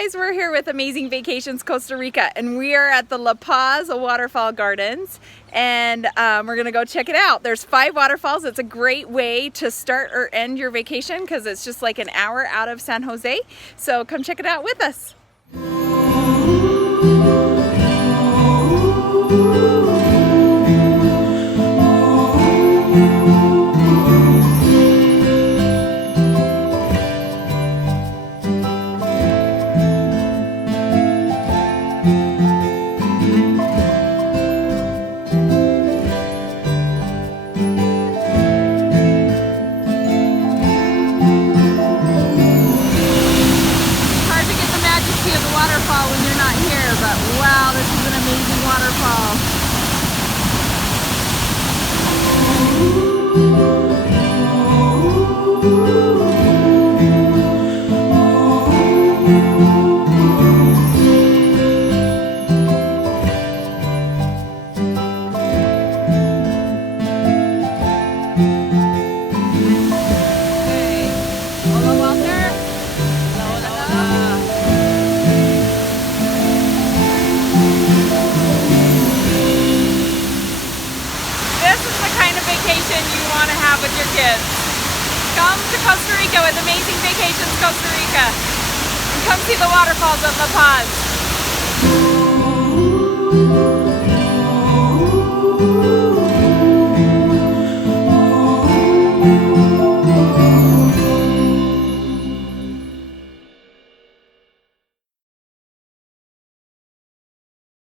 guys, we're here with Amazing Vacations Costa Rica, and we are at the Paz Waterfall Gardens, and we're gonna go check it out. There's 5 waterfalls. It's a great way to start or end your vacation because it's just like an hour out of San Jose. So come check it out with us. Of the waterfall when you're not here, but wow, this is an amazing waterfall. Hey, hello out there. Vacation you want to have with your kids. Come to Costa Rica with Amazing Vacations Costa Rica and come see the waterfalls of La Paz.